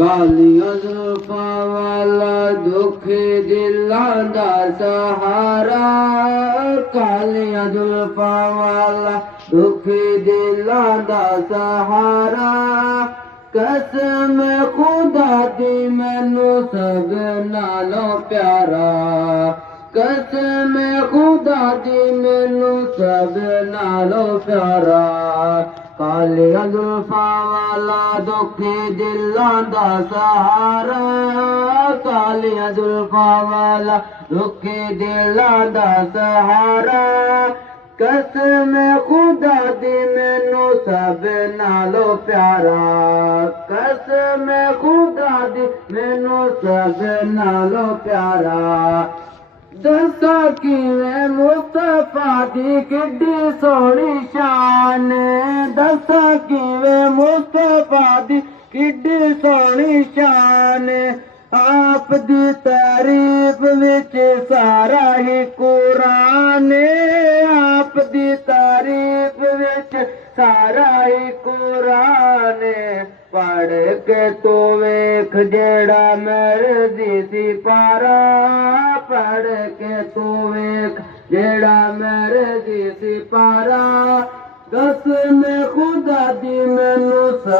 कालियां जुल्फां वाला दुखी दिलां दा सहारा, कालियां जुल्फां वाला दुखी दिलां दा सहारा। कसम खुदा दी मैनू सब नालों प्यारा, कसम खुदा दी मैनू सब नालों प्यारा। कालियां जुल्फां वाला दुखी दिलां दा सहारा, कालियां जुल्फां वाला दुखी दिलां दा सहारा। कसम खुदा दी मैनू सब नालों प्यारा, कसम खुदा दी मैनू सब नालों प्यारा। दसा किवें मुस्तफा दी किड्डी सोहनी शान, दसा किवें मुस्तफा दी किड्डी सोहनी शान। आप दी तारीफ विच सारा ही कुरान, आप दी तारीफ विच सारा ही कुरान। पढ़ के तो वेख जेड़ा मर्जी सिपारा, पढ़ के तो वेख जेड़ा मर्जी सिपारा। कसम खुदा दी मैनू